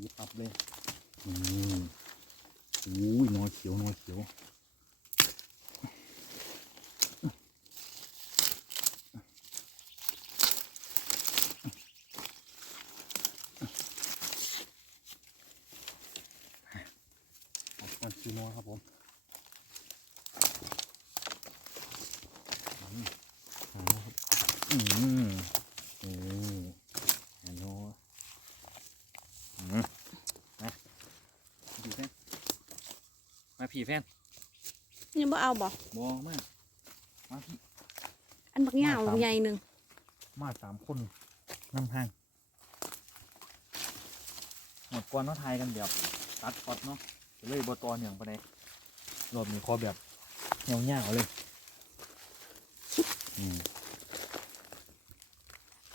สีปับเลยอืมอุ้ยนอเขียวนอเขียวออกมาคีโนครับผมอืมหาแล้วครับอืมอืมหาโนอืมมาผีแฟนมาผีแฟน ยัง บ่เอาบ่บอมามาพี่อันบักเหงามาตามใหญ่หนึ่งมาสามคนนำห้างหมดก่อนเนาะทายกันแบบตัดพอดเนาะก็เลยบตออย่างไปไหนรอบนี้ขอแบบเงาๆเลยอืม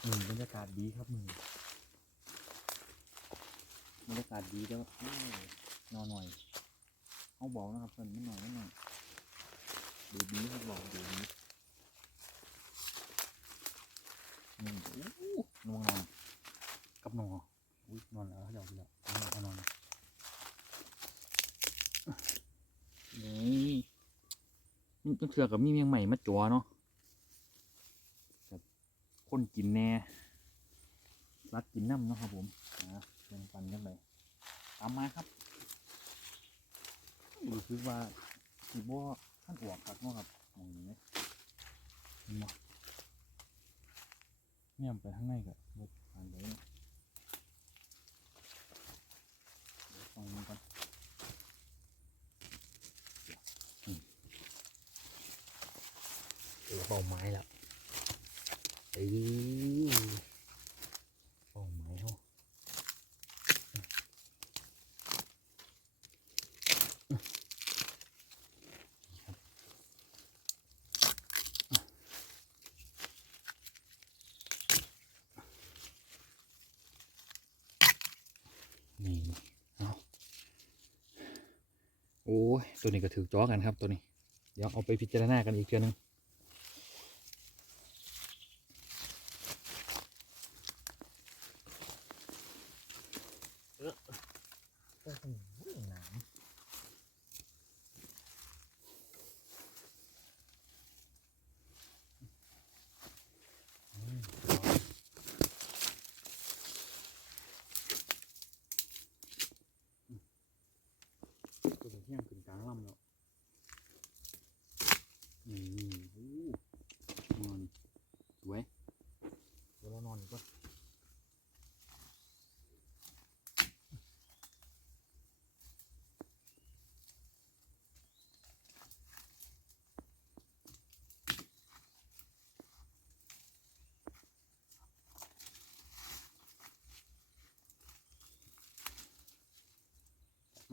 อืมบรรยากาศดีครับมึงบรรยากาศดีแล้วโอ้ยนอนหน่อยเขาบอกนะครับเพิ่นไม่หน่อยไม่หน่อย ดูดีเขาบอกดูดีอืมโอ้นอนนอนกับนอนอุ้ยนอนแล้วเขาจะเอาไปแล้วนอนเอานอนนี่มันต้องเถื่อกับมีเมียงใหม่มาจัวเนาะคนกินแน่รัดกินน้ำเนาะครับผมนะเรื่องปันยังไงตามมาครับรู้สึกว่าสีบั วขั้นอวกคักเนาะครับมองอย่างนี้เห็นบ่เนี่ยไปข้างในกับรถผ่านไปฟังมันก่อนเจอเป้าไม้แล้วเอ้ยโอ้ไม่เอานี่เอาโอ้ย ตัวนี้ก็ถือจ้อกันครับตัวนี้ เดี๋ยวเอาไปพิจารณากันอีกเทื่อนึง โอ้โหหนามอืมตัวเที่ยงขึ้นกลางลำแล้วนี่โอ้นอนสวยเดี๋ยวเรานอนอีกก่อน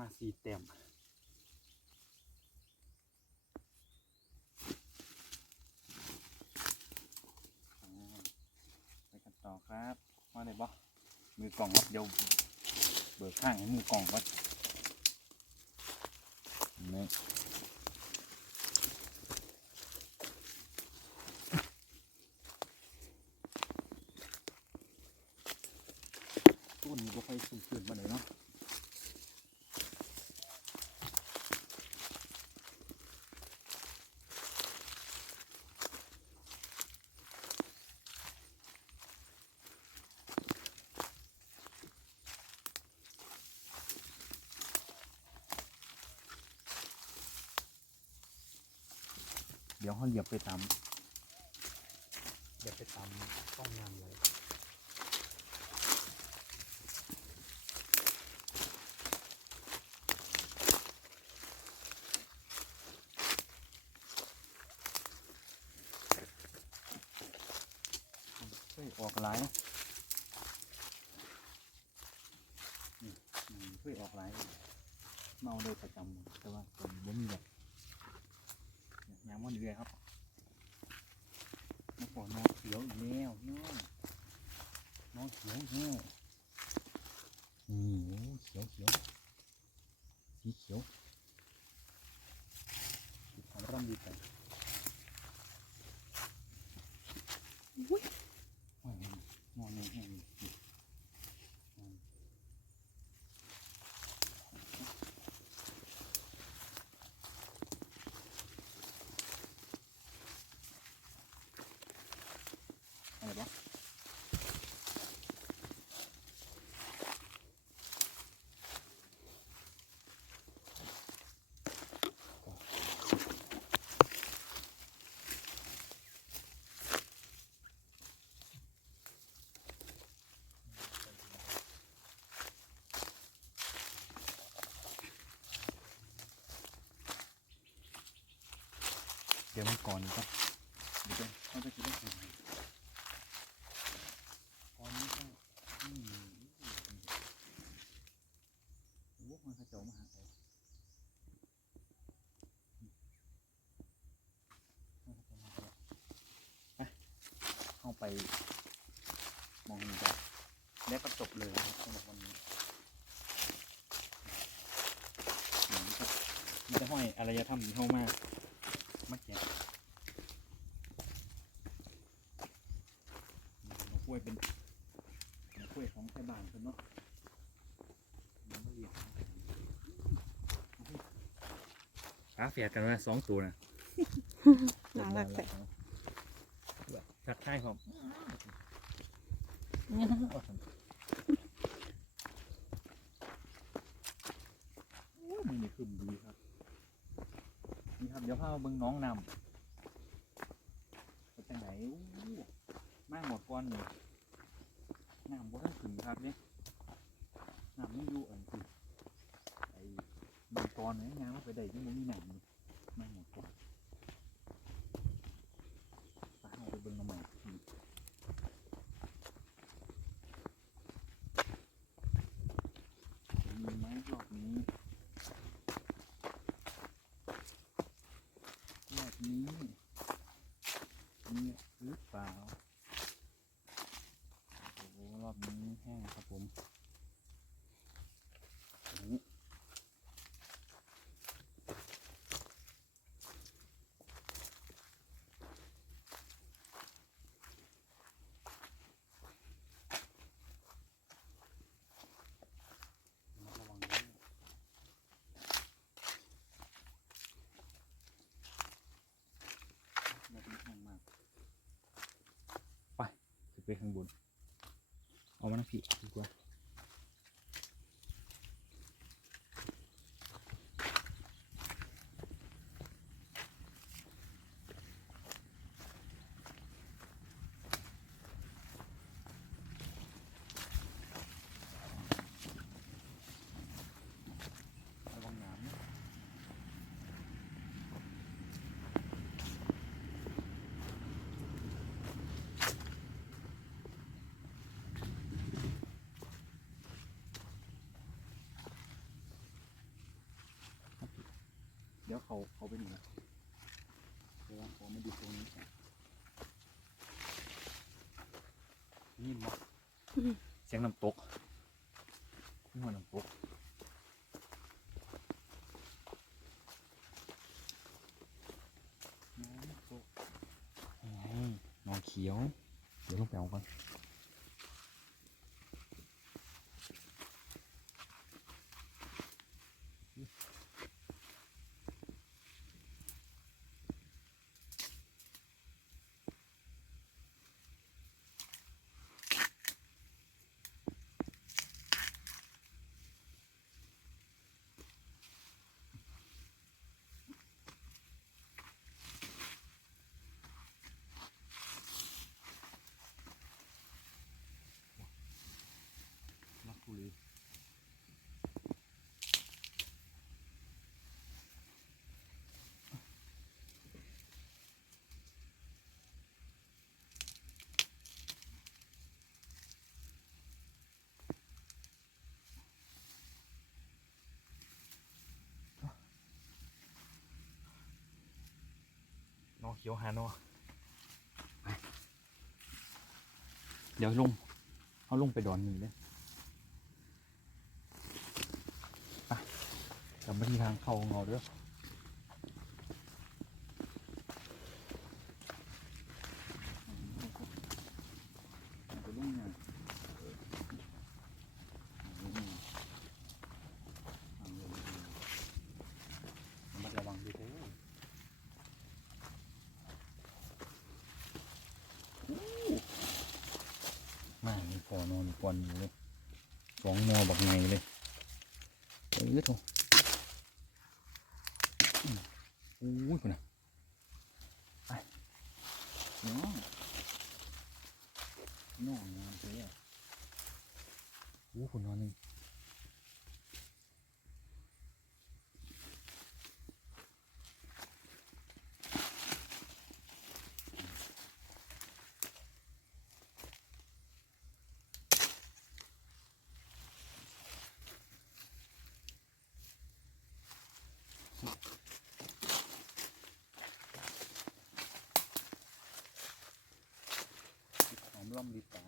มาสี่เต็มไปกันต่อครับมาเลยบ่มือกล่องครับเดียวเบิกข้างให้มือกล่องก่อนนี่ต้นนี้บ่ค่อยสูงขึ้นมาเลยเนาะ เดี๋ยวเขาเหยียบไปตามเหยียบไปตามต้องงานเลยเฮ้ยออกหลายนะนี่อืมเฮ้ยออกหลายเมาเลยประจำแต่ว่าผมบ่มีแบบ ว่ามวันเรื่อยครับมาปอน้องเขียวอีกแล้วน้องน้องเขียวแห้วอืมเขียวเขียวสีเขียวทำร่ำดีไป อุ้ย โอ้ยนอนในแห้ง อมันก่อนก็เดี๋ยวเขาจะกินได้ยังไงก่อนนี้ก็อืมโอ้มันกมันกระโจมมาหาเราไปเข้าไปมองดูกันแล้วก็จบเลยครับสำหรับวันนี้มันจะห้อยอารยธรรมเข้ามากมาแกะมะก ล้วยเป็นมะกล้วยของไทยบ้านเพิ่นเนาะมันมาเรียกฟ้าแฝดกันมาสองตัวนะน่ารักแต่ทักทายผมมันนี่ขึ้นดีครับ นี่ครับ เดี๋ยวพามาเบิ่งน้องนำไปจังไหนอู้ มาหมดก่อนนี่น้ำบ่ทันถึงครับเนี่ยน้ำไมันอยู่อันสิไอ้บางตอนเนี่ยงานมันไปได้ยังบ่มีน้ำนี่มาหมดก่อนไปเอาไปเบิ่งน้ำใหม่มีไหมรอบนี้รอบนี้มีหรือเปล่า โอ้โหรอบนี้แห้งครับผมโอ้โหระวังด้วย แบบนี้แห้งมาก ไปจะ ไปข้างบน เอามานะพี่ดีกว่า เดี๋ยวเขาเขาไปหนึ่งเดี๋ยวเขามาดูตรงนี้ก่อนนี่มั้เสียงน้ำตกนี่มันน้ำตกน้ำตกนี่ไงนอนเขียว เดี๋ยวลงไปเอาก่อนลักบุรีน อเขียวหานอเดี๋ยวลงเอาลงไปดอนหนึ่งเลยกลับมาที่ทางเข้าของเราด้อไปลุ่งเนี่ยมันระวังดีเด้อมามีพอนอน ก่อนอยู่เลยสองมอบักไงเลยเออโถอู้ยคุณนะ หอมล่อมดีตา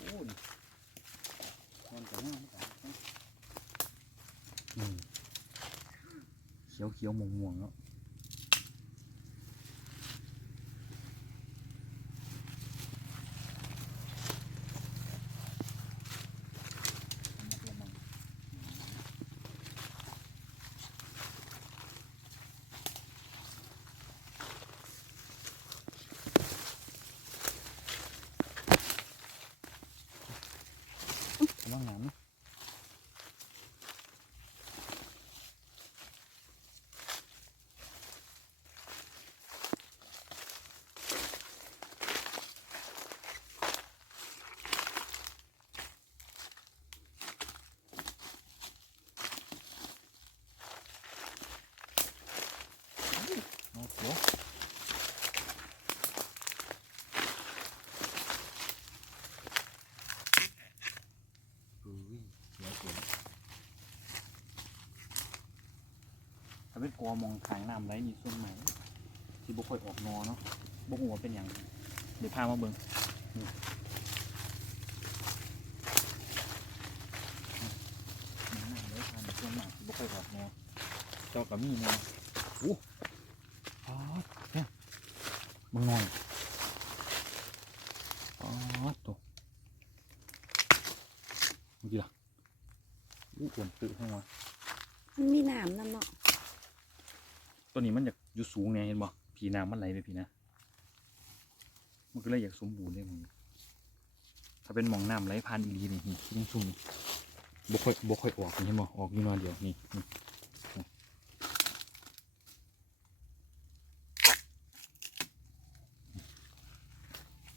โอ้ยมันจะง่ายตาเขียวเขียวม่วงม่วงเนาะ เป็นกลัวมองทางน้ำไรนี่ส่วนไหนที่บุค่อยออกนอเนาะบุกหัวเป็นอย่างเดี๋ยวพามาเบิ่งนี่นี่น้ำไรทางส่วนมากที่บุค่อยออกนอเจ้ากับมีนออู้อ๋อเนี่ยมึงนอนอ๋อตัวเมื่อกี้ล่ะอู้อ้วนตื่นขึ้นมามันมีหนามนั่นเนาะ ตัวนี้มันอยากอยู่สูงไงเห็นบ่ผีน้ำมันไหลไปผีนะ มันก็เลยอยากสมบูรณ์เลยมึงถ้าเป็นมองน้ำไหลผ่านอีหลีนี่นี่ที่ต้องซุ่มบ่ค่อยบ่ค่อยออกนี่เห็นบ่ออกอยู่นอนเดียวนี่นี่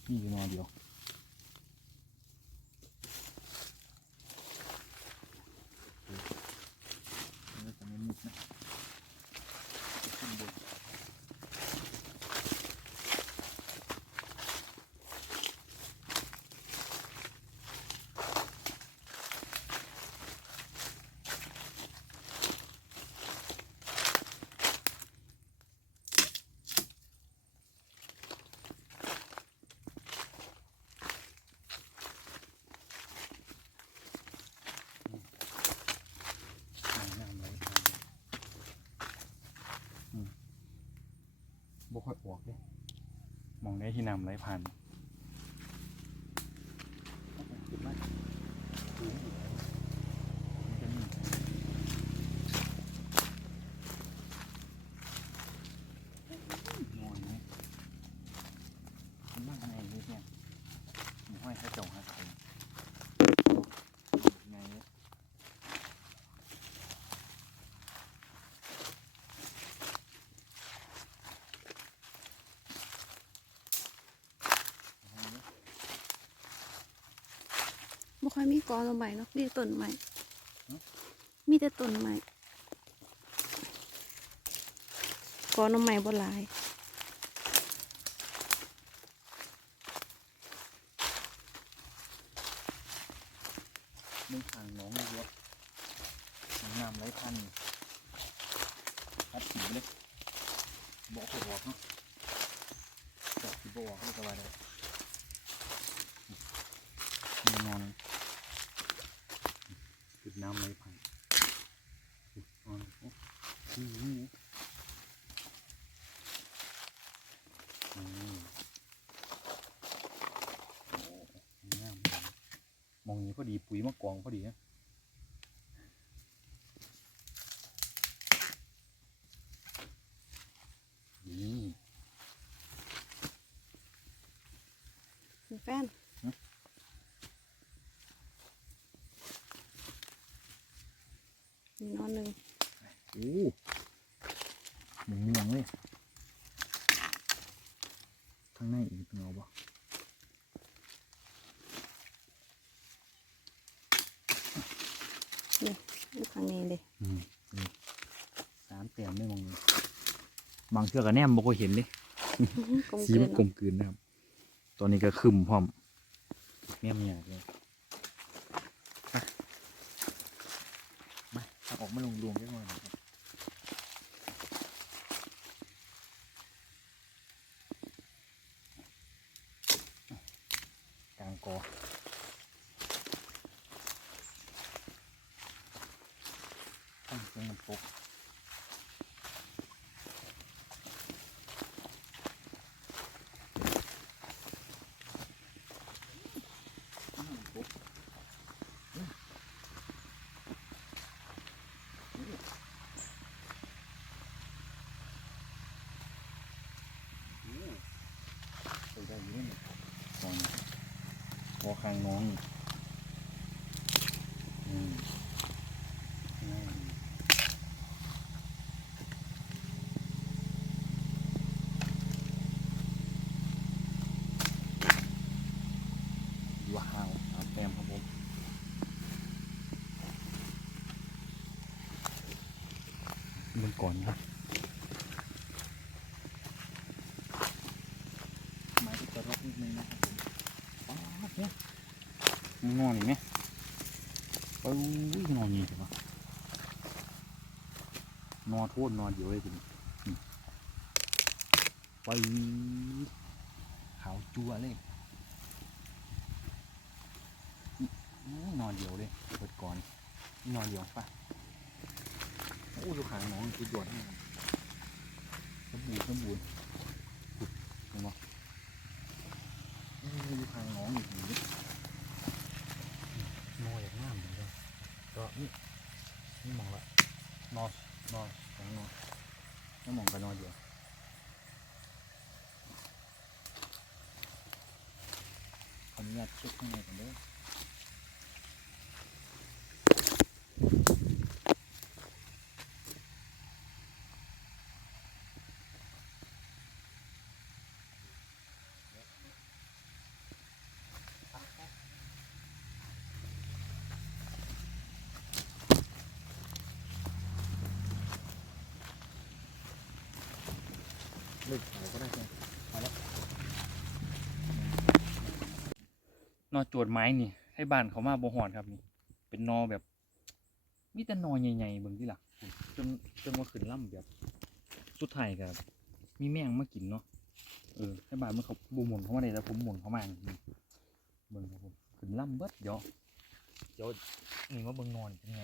นี่อยู่นอนเดียวจะไม่มุดนะขึ้นบนน้ำน้ำไหลผ่านอืมบ่ ค่อยออกเลยมองได้ที่น้ำไหลผ่านธุ์มาสูงอยู่มันจะมีนอนไหมมันบ้างอะไรเนี่ยเนี่ยมีห้อยข้าเจ้าห้าใครไงเนี่ย บ่ ค่อยมีกอลงใบเนาะมีแต่ต้นไม้มีแต่ต้นไม้กอหนมไม้บ่หลายมึงทางน้องเยอะน้ำไหลพันอัดผีเลยบอกไปบอกเนาะจากที่บอกให้สบายเลยมีนอนติดน้ำไหลพันอุ๊ยนอนโอ้นี่นี่อืมโอ้งามเลยมองอย่างนี้พอ ดีปุ๋ยมะกองพอดีนะนี่มีแฟนฮะมีนอนหนึ่งโอ้หมุนเมืองเลยข้างในอีกเงาบ่ อยู่ข้างนี้เด้ อืมนี่สามเต็มไม่มองเลยบางเชือกกับแนมบ่เคยเห็นเลยกลมสีเกลืมันนกลมกลืนนะครับ ตอนนี้ก็คึมพร้อมแนมเนี่ยเลยมามาเอาออกมาลงรวมกันหน่อยนะครับกลางกอ งน้ำตกน้ำตกเฮ้ยเฮ้ยโอ้ไปได้อยังไงตอน พอคางน้องนี่อืมอืมว้าวเอาแต้มครับผมมันก่อนครับไม้ก็จะรกนิดนึงนะครับผมป๊าดเนี่ยมันนอนอีกไหมไปอุ้ยนอนนี่ใช่ปะนอนโทษนอนเดียวเลยทีนี้ไปขาวจัวเลยนอนเดียวเลยเปิดก่อนนอนเดียวปะโอ้ดูขางน้องคือหยดนี่สมบูรณ์สมบูรณ์ขุดเห็นไหม ให้ดูขางน้องอีกทีนอนอย่างงามเหมือนกันก็นี่นี่มองละนอนนอนสองนอนนี่มองกันนอนเดียวขออนุญาตเช็คข้างในก่อนเด้อ เลิกขายก็ได้ใช่มาแล้ว นอโจดไม้นี่ ให้บ้านเขามาบ่หอนครับนี่ เป็นนอแบบมีแต่นอใหญ่ๆเบิ่งที่หลักจนจนว่าขึ้นล่ำแบบ สุดท้ายกับมีแมงมากินเนาะเออให้บ้านมันเขาบูหมุนเขามาได้แล้วผมหมุนเขามาอย่างนี้เบิ่งครับผมขึ้นล่ำเบิดเดี๋ยวเดี๋ยวนี่ว่าเบิ่งนอนเป็นไง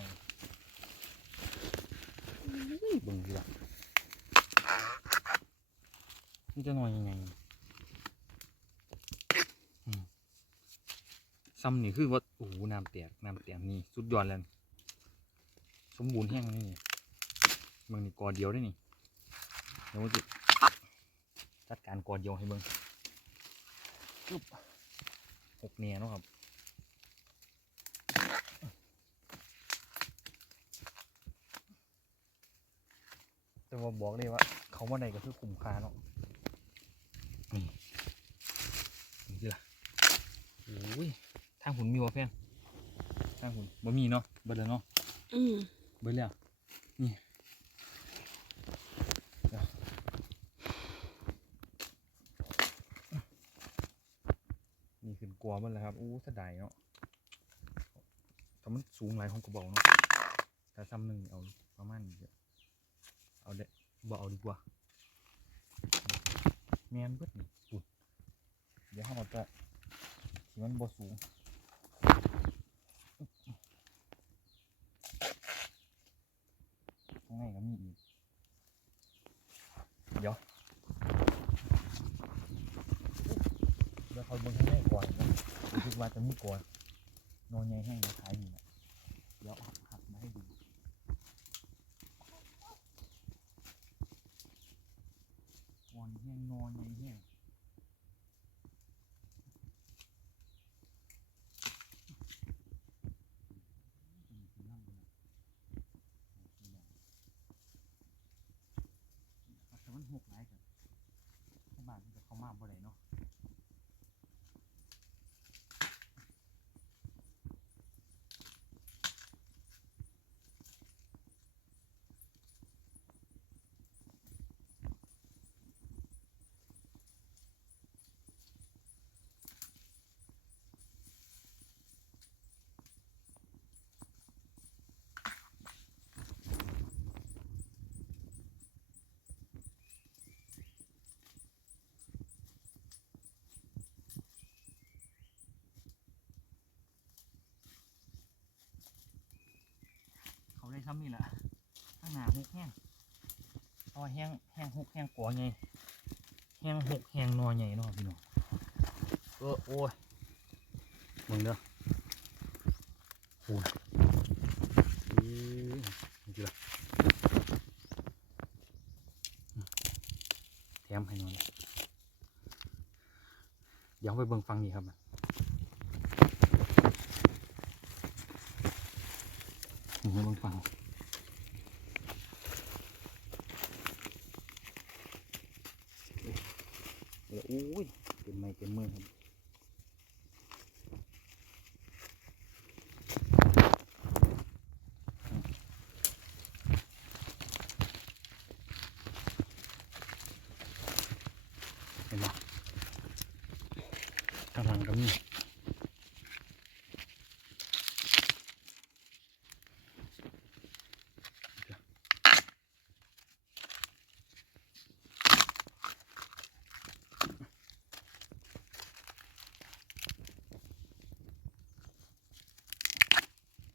เบิ่งที่หลักมันจะนอนยังไงอืม ซ้ำนี่คือว่าโอ้โหน้ำแตกน้ำแตกนี่สุดยอดแล้วสมบูรณ์แห้งนี่นี่เบิ่งนี่กอเดียวได้นี่เดี๋ยวว่าจะจัดการกอเดียวให้เบิ่งปึ๊บหกเนี่ยนะครับแต่ว่าบอกเลยว่า เขาว่าใดก็คือคุ้มค่าเนาะนี่นี่ล่ะโอ้ยางหุ่นมีวะแฟนทางหุ่นบ่มีเนาะเบิดแล้วเนาะอืมเบิดแล้วนี่เดี๋ยวนี่ขึ้นกลัวมันแล้วครับอู้สะดายเนาะแต่มันสูงหลายของกระบอกเนาะแต่ซ้ำหนึ่งเอาประมาณนี้เดี๋ยวเอาเด็บ่เอาดีกว่าแมนเบิดนี่ปุ่นเดี๋ยวเราจะที่มันบสูงข้างในก็มีอีก เดี๋ยว เดี๋ยวคอยเบิ่งข้างในก่อนนะรู้สึก ว่าจะมีกวนนอนใหญ่แห้งขายอยู่นะเดี๋ยวเอาหักมาให้ดูนอนแห้งนอนใหญ่แห้ง แต่มันหกหลายกันที่บ้านมันจะเข้ามาบ่ได้เนาะเขา ได้ซ้ำนี่แหละข้างหน้าหกแห้งเอาแห้งแห้งหกแห้งกัวไงแห้งหกแห้งนอใหญ่เนาะพี่น้องเออโอ้ยมึงเด้อโอ้ยนี่คือละแถมให้นอนเดี๋ยวไปเบิ่งฟังนี่ครับนะอืมไปเบิ่งฟัง เอุ้ย เป็นไม้เป็นมือครับเห็นไหมกำลังก็มี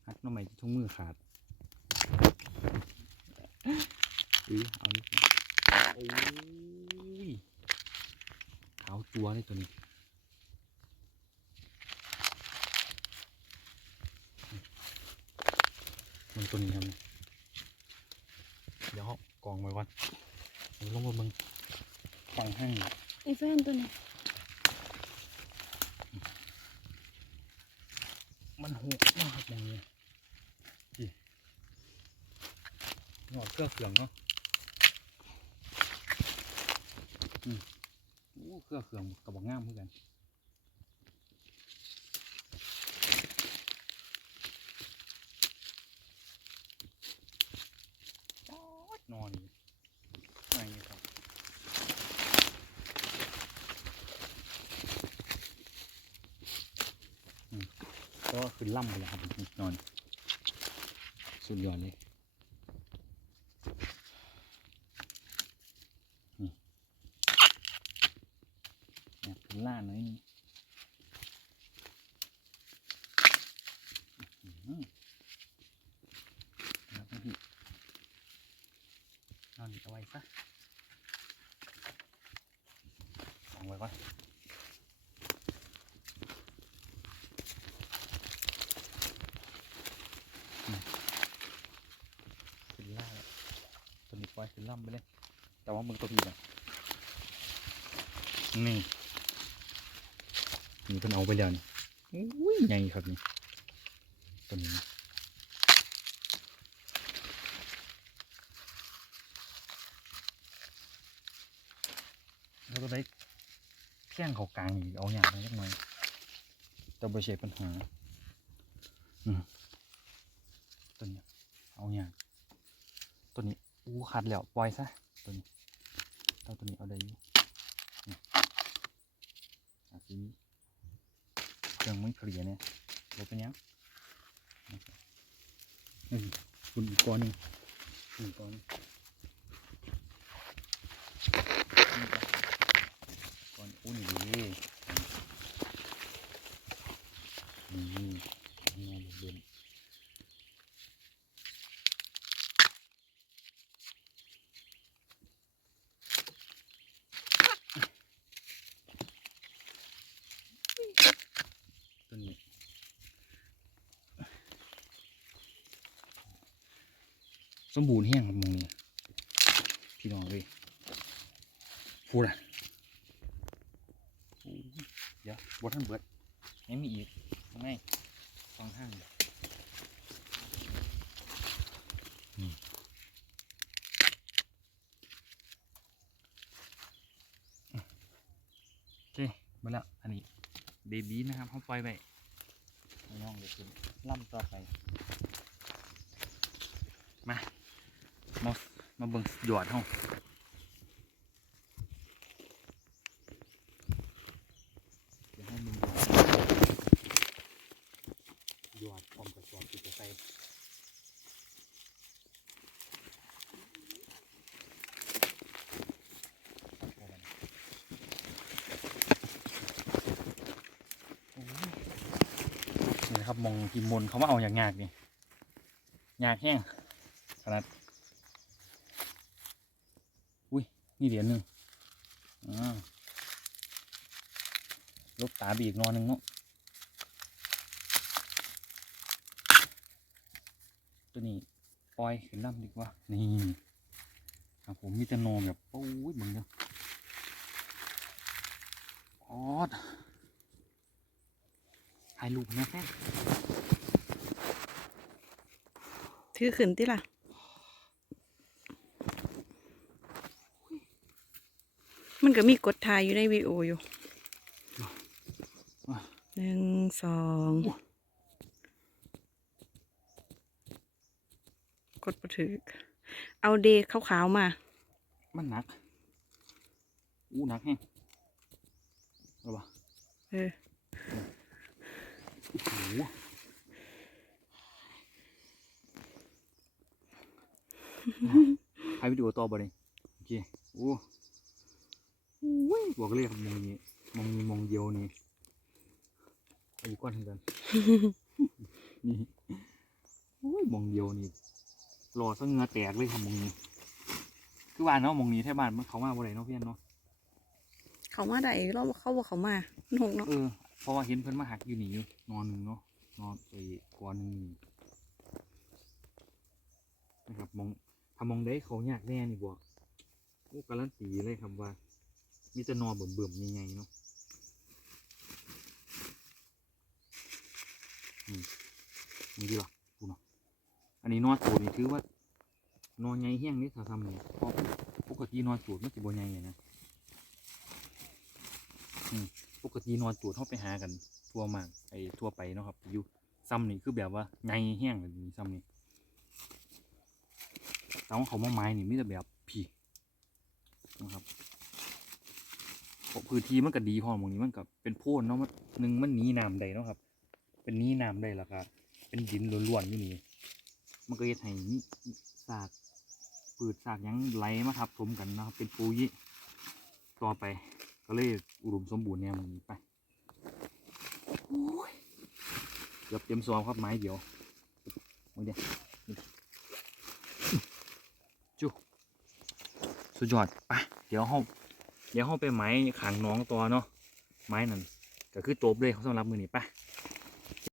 ฮั กหน้ำใหม่ทุ่งมือขาดอือเอานี่โอ้ยขาวตัวเลยตัวนี้มันตัวนี้ครับเนี่ยเดี๋ยวเอากองไว้ก่อนเดี๋ยวลงมาเบิ่งฟังให้ไอ้แฟนตัวนี้ มันหกมากครับอย่างนี้ดิ หอดเครื่องเขืองเนาะอืมโอ้เครื่องเขืองกระบอกงามเหมือนกันจอดนอนอยู่ไม่ครับก็คือล่ำไปแล้วครับนอน สุดยอดเลย นี่ แอบเป็นล่าหน่อยนี่อื้อหือแล้วก็พี่นอนเอาไว้ซะวางไว้ก่อนเป็นล่าแล้วตัวนี้ปล่อยเป็นล่ำไปเลย แต่ว่ามึงตัวพี่นะนี่ นี่เพิ่นเอาไปแล้วนี่อุ้ยใหญ่ครับนี่ตัวนี้นะแล้วตัวได้แข้งเขากลางอีกเอาอย่างไรสักหน่อยแต่บ่ใช่ปัญหาอืมตัวนี้เอาอย่างตัวนี้อู้ขาดแล้วปล่อยซะตัวนี้เท่าตัวนี้เอาได้อยู่นี่อาสี ยังไม่เคลียร์เนี่ยลบไปยังนี่คุณก้อนนึ่งอีกก้อนก้อนอุ้นดีนี่นี่เด่นตัวนี้ สมบูรณ์แห้งครับหมองนี้พี่น้องเลยพูดอะโอ้ยเดี๋ยวบทท่านเบิดยังมีอีกข้างในสองห้างนี่โอเคมาแล้วอันนี้เบบี้นะครับเขาปล่อยไปให้น้องเดี๋ยวขึ้นล่ำต่อไป มา มามาเบิ่งหยอดห้องเดี๋ยวให้มึงหยอดพร้อมกับสอบติดกับใส่โอ้ยนี่นะครับมองพิมมนเขามาเอาอย่างงากนี่ยากแห้งขนาด นี่เหรียญหนึ่งอ่าลบตาบีอีกนอนหนึ่งเนาะตัวนี้ปล่อยขึ้นน้ำดีกว่า นี่ครับผมมีแต่นอนแบบโอ้ยมึงเนาะออดถ่ายรูปนะแฟนถือขึ้นติล่ะ มัน ก็มีกดทายอยู่ในวิดีโออยู่หนึ่งสองกดประถือเอาเดย์ขาวๆมา มันหนัก อู้หนักแห้งเอาปะเออโอ้โหถ่ายวิดีโอต่อบ่เลยโอเคโอ้โอ้ย บอกเลยครับมองนี้มองนี้มองเดียวนี่ไปอีกก้อนหนึ่งกันนี่โอ้ยมองเดียวนี่รอซะเหงือแตกเลยครับมองนี้ คือบ้านเนาะมองนี้แท่บ้านมันเขามาบ่ได้เนาะเพี่อนเนาะเขามาได้เราบอกเขาบอกเขามาหงเนาะเออเพราะว่าเห็นเพิ่นมาหักอยู่นี่อยู่นอนหนึ่งเนาะนอนไปกว่าหนึ่งนี่นะครับมองถ้ามองได้เขายากแน่นี่บอกโอ้การันตีเลยครับว่า มีแต่นอนเบิ่มๆยังไงเนาะอืมนี่ดีป่ะกูเนาะอันนี้นอนจูดนี่ถือว่านอนใหญ่แห้งนี่ถ้าทำเนี่ยเพราะปกตินอนจูดมันจะบ่ใหญ่อะนะปกตินอนจูดเขาไปหากันทั่วมากไอ้ทั่วไปเนาะครับอยู่ซ้ำนี่คือแบบว่าไงแห้งเลยนี่ซ้ำนี่แต่ว่าเขามาไม้นี่มีแต่แบบผีนะครับ พื้นที่มันก็ดีพอมองนี้มันก็เป็นโพนเนาะมันหนึ่งมันหนีน้ำได้เนาะครับ เป็นหนีน้ำได้แล้วก็เป็นดินล้วนๆอยู่นี่มันก็จะให้มีสากปืดสากยังไหลมาทับถมกันนะครับ เป็นปูยิต่อไป ก็เลยอุดมสมบูรณ์เนี่ยมันไปยเกือบเต็มซองครับไม้เดียวมึงเดียวจุสุดยอดไปเดี๋ยวห้อง เดี๋ยวห้าไปไม้ขังน้องตัวเนาะไม้นั่นก็คือจบเลยเขาสำหรับมือนี่ะ